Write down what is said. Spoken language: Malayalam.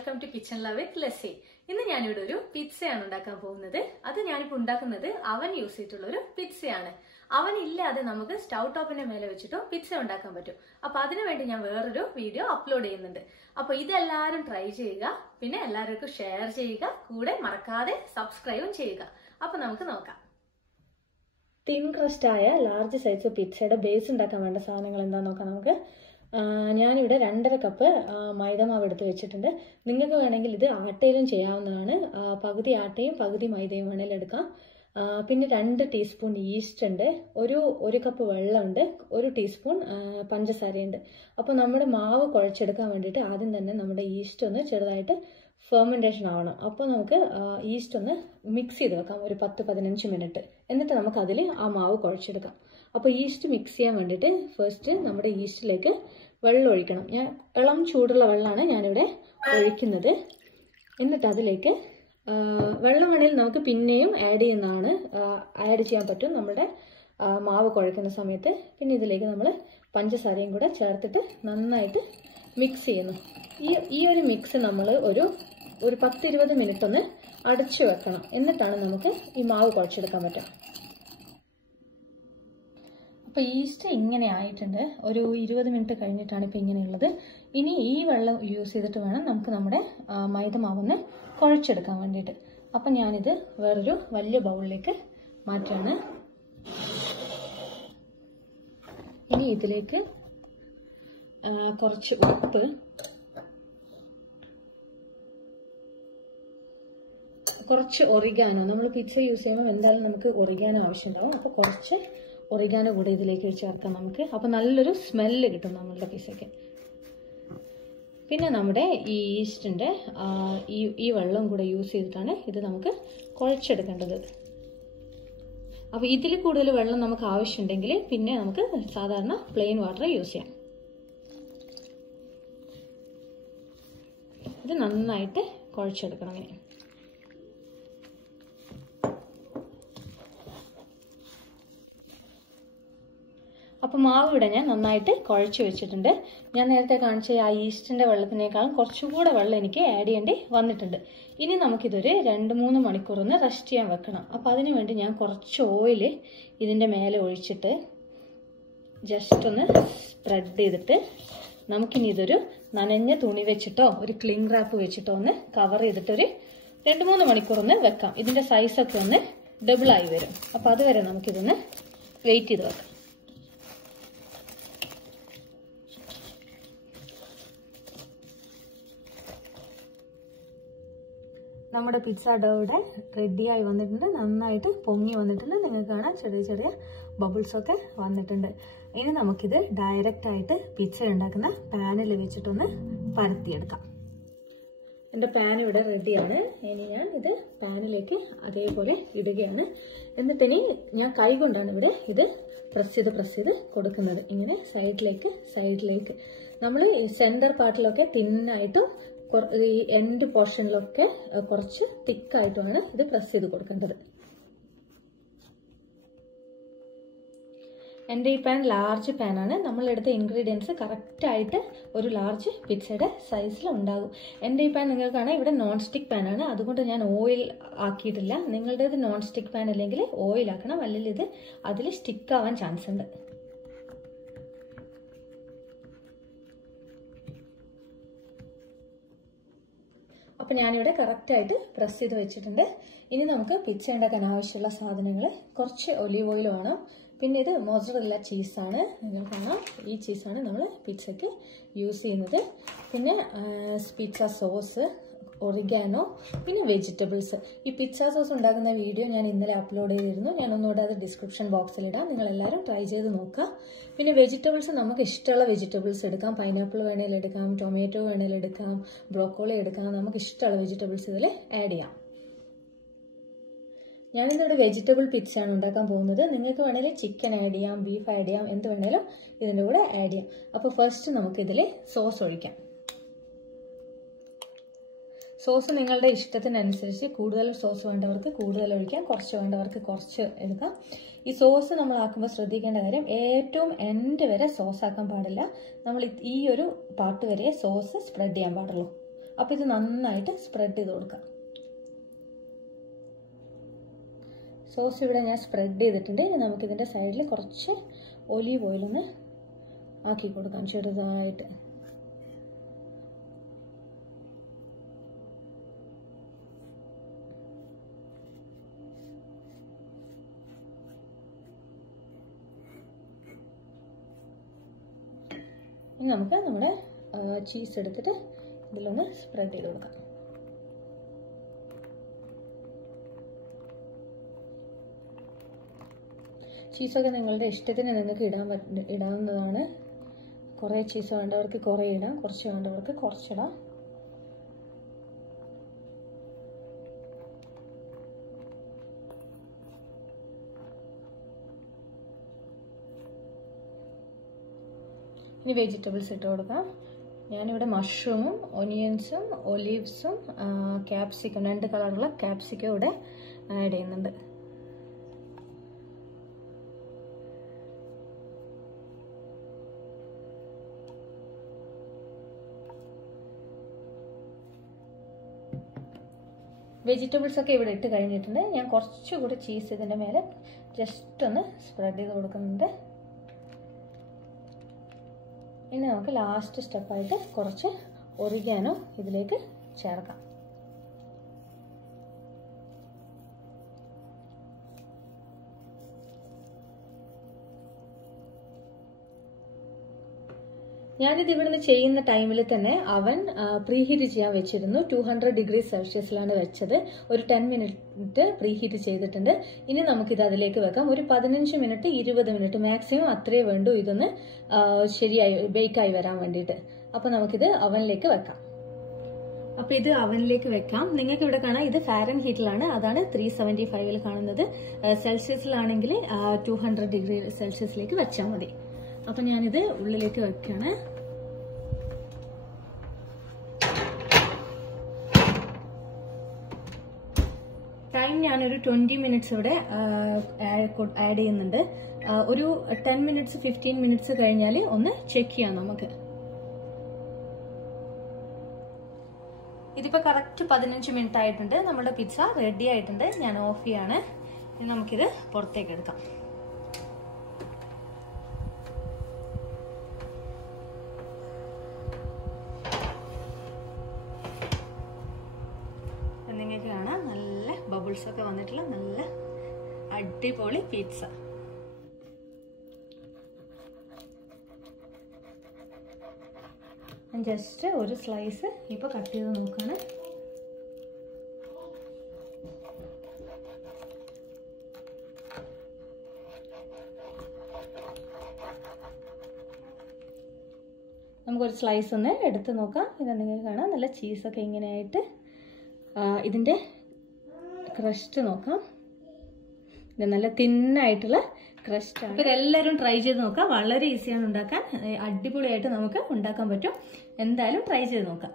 Welcome to kitchen love with Lessy. ഇന്ന് ഞാനിവിടെ ഒരു പിസ്സയാണ് ഉണ്ടാക്കാൻ പോകുന്നത്. അത് ഞാനിപ്പോൾ ഉണ്ടാക്കുന്നത് അവൻ യൂസ് ചെയ്തിട്ടുള്ള ഒരു പിസ്സയാണ്. അവൻ ഇല്ലാതെ നമുക്ക് സ്റ്റൗ ടോപ്പിന്റെ മേലെ വെച്ചിട്ടോ പിസ്സ ഉണ്ടാക്കാൻ പറ്റും. അപ്പൊ അതിനുവേണ്ടി ഞാൻ വേറൊരു വീഡിയോ അപ്ലോഡ് ചെയ്യുന്നുണ്ട്. അപ്പൊ ഇതെല്ലാവരും ട്രൈ ചെയ്യുക, പിന്നെ എല്ലാവർക്കും ഷെയർ ചെയ്യുക, കൂടെ മറക്കാതെ സബ്സ്ക്രൈബും ചെയ്യുക. അപ്പൊ നമുക്ക് നോക്കാം. തിൻ ക്രസ്റ്റ് ആയ ലാർജ് സൈസ് പിസ്സയുടെ ബേസ് ഉണ്ടാക്കാൻ വേണ്ട സാധനങ്ങൾ എന്താണെന്ന് നോക്കാം നമുക്ക്. ഞാനിവിടെ 2.5 കപ്പ് മൈദ മാവ് എടുത്ത് വെച്ചിട്ടുണ്ട്. നിങ്ങൾക്ക് വേണമെങ്കിൽ ഇത് ആട്ടയിലും ചെയ്യാവുന്നതാണ്. പകുതി ആട്ടയും പകുതി മൈദയും വേണമെങ്കിൽ എടുക്കാം. പിന്നെ 2 ടീസ്പൂൺ ഈസ്റ്റ് ഉണ്ട്, ഒരു കപ്പ് വെള്ളമുണ്ട്, 1 ടീസ്പൂൺ പഞ്ചസാരയുണ്ട്. അപ്പോൾ നമ്മുടെ മാവ് കുഴച്ചെടുക്കാൻ വേണ്ടിയിട്ട് ആദ്യം തന്നെ നമ്മുടെ ഈസ്റ്റ് ഒന്ന് ചെറുതായിട്ട് ഫെർമെൻറ്റേഷൻ ആവണം. അപ്പോൾ നമുക്ക് ഈസ്റ്റ് ഒന്ന് മിക്സ് ചെയ്ത് വെക്കാം ഒരു 10-15 മിനിറ്റ്. എന്നിട്ട് നമുക്ക് അതിൽ ആ മാവ് കുഴച്ചെടുക്കാം. അപ്പോൾ ഈസ്റ്റ് മിക്സ് ചെയ്യാൻ വേണ്ടിയിട്ട് ഫസ്റ്റ് നമ്മുടെ ഈസ്റ്റിലേക്ക് വെള്ളം ഒഴിക്കണം. ഞാൻ ഇളം ചൂടുള്ള വെള്ളമാണ് ഞാനിവിടെ ഒഴിക്കുന്നത്. എന്നിട്ട് അതിലേക്ക് വെള്ളം വേണമെങ്കിൽ നമുക്ക് പിന്നെയും ആഡ് ചെയ്യാൻ പറ്റും നമ്മുടെ മാവ് കുഴക്കുന്ന സമയത്ത്. പിന്നെ ഇതിലേക്ക് നമ്മൾ പഞ്ചസാരയും കൂടെ ചേർത്തിട്ട് നന്നായിട്ട് മിക്സ് ചെയ്യുന്നു. ഈ ഒരു മിക്സ് നമ്മൾ ഒരു 10-20 മിനിറ്റ് ഒന്ന് അടച്ചു വെക്കണം. എന്നിട്ടാണ് നമുക്ക് ഈ മാവ് കുഴച്ചെടുക്കാൻ പറ്റുക. അപ്പോൾ ഈസ്റ്റ് ഇങ്ങനെ ആയിട്ടുണ്ട്. ഒരു 20 മിനിറ്റ് കഴിഞ്ഞിട്ടാണ് ഇപ്പോൾ ഇങ്ങനെയുള്ളത്. ഇനി ഈ വെള്ളം യൂസ് ചെയ്തിട്ട് വേണം നമുക്ക് നമ്മുടെ മൈദ മാവൊന്ന് കുഴച്ചെടുക്കാൻ വേണ്ടിയിട്ട്. അപ്പം ഞാനിത് വേറൊരു വലിയ ബൗളിലേക്ക് മാറ്റുകയാണ്. ഇനി ഇതിലേക്ക് കുറച്ച് ഉപ്പ്, കുറച്ച് ഒറിഗാനോ, നമ്മൾ പിസ്സ യൂസ് ചെയ്യുമ്പോൾ എന്തായാലും നമുക്ക് ഒറിഗാനോ ആവശ്യമുണ്ടാവും. അപ്പോൾ കുറച്ച് ഒറിഗാനോ കൂടെ ഇതിലേക്ക് ചേർക്കാം നമുക്ക്. അപ്പോൾ നല്ലൊരു സ്മെല്ല് കിട്ടും നമ്മളുടെ പിസ്സയ്ക്ക്. പിന്നെ നമ്മുടെ ഈ ഈസ്റ്റിൻ്റെ ഈ വെള്ളം കൂടെ യൂസ് ചെയ്തിട്ടാണ് ഇത് നമുക്ക് കുഴച്ചെടുക്കേണ്ടത്. അപ്പോൾ ഇതിൽ കൂടുതൽ വെള്ളം നമുക്ക് ആവശ്യമുണ്ടെങ്കിൽ പിന്നെ നമുക്ക് സാധാരണ പ്ലെയിൻ വാട്ടർ യൂസ് ചെയ്യാം. ഇത് നന്നായിട്ട് കുഴച്ചെടുക്കണം. ഇങ്ങനെ അപ്പോൾ മാവ് ഇവിടെ ഞാൻ നന്നായിട്ട് കുഴച്ച് വെച്ചിട്ടുണ്ട്. ഞാൻ നേരത്തെ കാണിച്ച ആ ഈസ്റ്റിൻ്റെ വെള്ളത്തിനേക്കാളും കുറച്ചുകൂടെ വെള്ളം എനിക്ക് ആഡ് ചെയ്യേണ്ടി വന്നിട്ടുണ്ട്. ഇനി നമുക്കിതൊരു 2-3 മണിക്കൂറൊന്ന് റെസ്റ്റ് ചെയ്യാൻ വെക്കണം. അപ്പോൾ അതിന് വേണ്ടി ഞാൻ കുറച്ച് ഓയിൽ ഇതിൻ്റെ മേലെ ഒഴിച്ചിട്ട് ജസ്റ്റ് ഒന്ന് സ്പ്രെഡ് ചെയ്തിട്ട് നമുക്കിനി ഇതൊരു നനഞ്ഞ തുണി വെച്ചിട്ടോ ഒരു ക്ലിംഗ് റാപ്പ് വെച്ചിട്ടോ ഒന്ന് കവർ ചെയ്തിട്ടൊരു 2-3 മണിക്കൂറൊന്ന് വെക്കാം. ഇതിൻ്റെ സൈസൊക്കെ ഒന്ന് ഡബിളായി വരും. അപ്പോൾ അതുവരെ നമുക്കിതൊന്ന് വെയിറ്റ് ചെയ്ത് വെക്കാം. നമ്മുടെ പിസ്സ ഡോ ഇവിടെ റെഡിയായി വന്നിട്ടുണ്ട്. നന്നായിട്ട് പൊങ്ങി വന്നിട്ടുണ്ട്. നിങ്ങൾക്ക് കാണാൻ ചെറിയ ചെറിയ ബബിൾസൊക്കെ വന്നിട്ടുണ്ട്. ഇനി നമുക്കിത് ഡയറക്റ്റായിട്ട് പിസ്സ ഉണ്ടാക്കുന്ന പാനിൽ വെച്ചിട്ടൊന്ന് പരത്തിയെടുക്കാം. എൻ്റെ പാൻ ഇവിടെ റെഡിയാണ്. ഇനി ഞാൻ ഇത് പാനിലേക്ക് അതേപോലെ ഇടുകയാണ്. എന്നിട്ടിനി ഞാൻ കൈ കൊണ്ടാണ് ഇവിടെ ഇത് പ്രസ് ചെയ്ത് കൊടുക്കുന്നത്. ഇങ്ങനെ സൈഡിലേക്ക് നമ്മൾ ഈ സെൻറ്റർ പാർട്ടിലൊക്കെ തിന്നായിട്ടും ഈ എൻഡ് പോർഷനിലൊക്കെ കുറച്ച് തിക്കായിട്ടുമാണ് ഇത് പ്രസ് ചെയ്ത് കൊടുക്കേണ്ടത്. എൻ്റെ ഈ പാൻ ലാർജ് പാനാണ്. നമ്മളെടുത്ത ഇൻഗ്രീഡിയൻസ് കറക്റ്റായിട്ട് ഒരു ലാർജ് പിസ്സയുടെ സൈസിൽ ഉണ്ടാകും. എൻ്റെ ഈ പാൻ നിങ്ങൾക്ക് കാണാം ഇവിടെ നോൺ സ്റ്റിക്ക് പാനാണ്. അതുകൊണ്ട് ഞാൻ ഓയിൽ ആക്കിയിട്ടില്ല. നിങ്ങളുടേത് നോൺ സ്റ്റിക്ക് പാൻ അല്ലെങ്കിൽ ഓയിൽ ആക്കണം, അല്ലെങ്കിൽ ഇത് അതിൽ സ്റ്റിക്കാവാൻ ചാൻസ് ഉണ്ട്. അപ്പോൾ ഞാനിവിടെ കറക്റ്റായിട്ട് പ്രസ് ചെയ്ത് വെച്ചിട്ടുണ്ട്. ഇനി നമുക്ക് പിസ്സ ഉണ്ടാക്കാൻ ആവശ്യമുള്ള സാധനങ്ങൾ, കുറച്ച് ഒലീവ് ഓയിൽ വേണം. പിന്നെ ഇത് മോസറല്ല ചീസാണ്. നിങ്ങൾ കാണാം, ഈ ചീസാണ് നമ്മൾ പിസ്സയ്ക്ക് യൂസ് ചെയ്യുന്നത്. പിന്നെ പിസ്സ സോസ്, ഒറിഗാനോ, പിന്നെ വെജിറ്റബിൾസ്. ഈ പിസ്സ സോസ് ഉണ്ടാക്കുന്ന വീഡിയോ ഞാൻ ഇന്നലെ അപ്ലോഡ് ചെയ്തിരുന്നു. ഞാൻ ഒന്നുകൂടെ അത് ഡിസ്ക്രിപ്ഷൻ ബോക്സിലിടാം. നിങ്ങളെല്ലാവരും ട്രൈ ചെയ്ത് നോക്കുക. പിന്നെ വെജിറ്റബിൾസ് നമുക്ക് ഇഷ്ടമുള്ള വെജിറ്റബിൾസ് എടുക്കാം. പൈനാപ്പിൾ വേണേൽ എടുക്കാം, ടൊമാറ്റോ വേണേൽ എടുക്കാം, ബ്രോക്കോളി എടുക്കാം. നമുക്ക് ഇഷ്ടമുള്ള വെജിറ്റബിൾസ് ഇതിൽ ആഡ് ചെയ്യാം. ഞാനിന്നിവിടെ വെജിറ്റബിൾ പിസ്സയാണ് ഉണ്ടാക്കാൻ പോകുന്നത്. നിങ്ങൾക്ക് വേണമെങ്കിൽ ചിക്കൻ ആഡ് ചെയ്യാം, ബീഫ് ആഡ് ചെയ്യാം, എന്ത് വേണേലും ഇതിൻ്റെ കൂടെ ആഡ് ചെയ്യാം. അപ്പോൾ ഫസ്റ്റ് നമുക്കിതിൽ സോസ് ഒഴിക്കാം. സോസ് നിങ്ങളുടെ ഇഷ്ടത്തിനനുസരിച്ച് കൂടുതൽ സോസ് വേണ്ടവർക്ക് കൂടുതൽ ഒഴിക്കാം, കുറച്ച് വേണ്ടവർക്ക് കുറച്ച് എടുക്കാം. ഈ സോസ് നമ്മൾ ആക്കുമ്പോൾ ശ്രദ്ധിക്കേണ്ട കാര്യം, ഏറ്റവും എൻഡ് വരെ സോസ് ആക്കാൻ പാടില്ല. നമ്മൾ ഈ ഒരു പാർട്ട് വരെ സോസ് സ്പ്രെഡ് ചെയ്യാൻ പാടുള്ളൂ. അപ്പോൾ ഇത് നന്നായിട്ട് സ്പ്രെഡ് ചെയ്ത് കൊടുക്കാം. സോസ് ഇവിടെ ഞാൻ സ്പ്രെഡ് ചെയ്തിട്ടുണ്ട്. ഇനി നമുക്കിതിൻ്റെ സൈഡിൽ കുറച്ച് ഒലീവ് ഓയിലൊന്ന് ആക്കി കൊടുക്കാം ചെറുതായിട്ട്. ഇനി നമുക്ക് നമ്മുടെ ചീസ് എടുത്തിട്ട് ഇതിലൊന്ന് സ്പ്രെഡ് ചെയ്ത് കൊടുക്കാം. ചീസൊക്കെ നിങ്ങളുടെ ഇഷ്ടത്തിന് നിങ്ങൾക്ക് ഇടാവുന്നതാണ്. കുറേ ചീസ് വേണ്ടവർക്ക് കുറേ ഇടാം, കുറച്ച് വേണ്ടവർക്ക് കുറച്ചിടാം. ഇനി വെജിറ്റബിൾസ് ഇട്ട് കൊടുക്കാം. ഞാനിവിടെ മഷ്റൂമും ഒനിയൻസും ഒലീവ്സും ക്യാപ്സിക്കം 2 കളറുള്ള ക്യാപ്സിക്കം ഇവിടെ ആഡ് ചെയ്യുന്നുണ്ട്. വെജിറ്റബിൾസ് ഒക്കെ ഇവിടെ ഇട്ട് കഴിഞ്ഞിട്ടുണ്ട്. ഞാൻ കുറച്ചുകൂടി ചീസ് ഇതിൻ്റെ മേലെ ജസ്റ്റ് ഒന്ന് സ്പ്രെഡ് ചെയ്ത് കൊടുക്കുന്നുണ്ട്. ഇനി നമുക്ക് ലാസ്റ്റ് സ്റ്റെപ്പായിട്ട് കുറച്ച് ഒറിഗാനോ ഇതിലേക്ക് ചേർക്കാം. ഞാനിത് ഇവിടുന്ന് ചെയ്യുന്ന ടൈമിൽ തന്നെ അവൻ പ്രീഹീറ്റ് ചെയ്യാൻ വെച്ചിരുന്നു. 200 ഡിഗ്രി സെൽഷ്യസിലാണ് വെച്ചത്. ഒരു 10 മിനിറ്റ് പ്രീഹീറ്റ് ചെയ്തിട്ടുണ്ട്. ഇനി നമുക്കിത് അതിലേക്ക് വെക്കാം. ഒരു 15 മിനിറ്റ് 20 മിനിറ്റ് മാക്സിമം അത്രേ വേണ്ടൂ ഇതൊന്ന് ശരിയായി ബേക്കായി വരാൻ വേണ്ടിയിട്ട്. അപ്പൊ നമുക്കിത് അവനിലേക്ക് വെക്കാം. അപ്പൊ ഇത് അവനിലേക്ക് വെക്കാം. നിങ്ങൾക്ക് ഇവിടെ കാണാം ഇത് ഫാരൻഹീറ്റിലാണ്, അതാണ് 375 കാണുന്നത്. സെൽഷ്യസിലാണെങ്കിൽ 200 ഡിഗ്രി സെൽഷ്യസിലേക്ക് വെച്ചാൽ മതി. അപ്പൊ ഞാനിത് ഉള്ളിലേക്ക് വെക്കാണ്. ടൈം ഞാനൊരു 20 മിനിറ്റ്സ് ഇവിടെ ആഡ് ചെയ്യുന്നുണ്ട്. ഒരു 10 മിനിറ്റ്സ് 15 മിനിറ്റ്സ് കഴിഞ്ഞാൽ ഒന്ന് ചെക്ക് ചെയ്യാം നമുക്ക്. ഇതിപ്പോ കറക്റ്റ് 15 മിനിറ്റ് ആയിട്ടുണ്ട്. നമ്മുടെ പിസ്സ റെഡി ആയിട്ടുണ്ട്. ഞാൻ ഓഫ് ചെയ്യാണ്. ഇനി നമുക്കിത് പുറത്തേക്ക് എടുക്കാം. നിങ്ങൾക്ക് കാണാം നല്ല ബബിൾസ് ഒക്കെ വന്നിട്ടുള്ള നല്ല അടിപൊളി പിസ്സ. ഞാൻ ജസ്റ്റ് ഒരു സ്ലൈസ് ഇപ്പൊ കട്ട് ചെയ്ത് നോക്കാണ്. നമുക്കൊരു സ്ലൈസ് ഒന്ന് എടുത്ത് നോക്കാം. ഇത് നിങ്ങൾക്ക് കാണാം നല്ല ചീസൊക്കെ ഇങ്ങനെയായിട്ട്. ഇതിൻ്റെ ക്രസ്റ്റ് നോക്കാം. ഇത് നല്ല തിന്നായിട്ടുള്ള ക്രസ്റ്റാണ്. അപ്പോൾ ഇതെല്ലാവരും ട്രൈ ചെയ്ത് നോക്കാം. വളരെ ഈസിയാണ് ഉണ്ടാക്കാൻ. അടിപൊളിയായിട്ട് നമുക്ക് ഉണ്ടാക്കാൻ പറ്റും. എന്തായാലും ട്രൈ ചെയ്ത് നോക്കാം.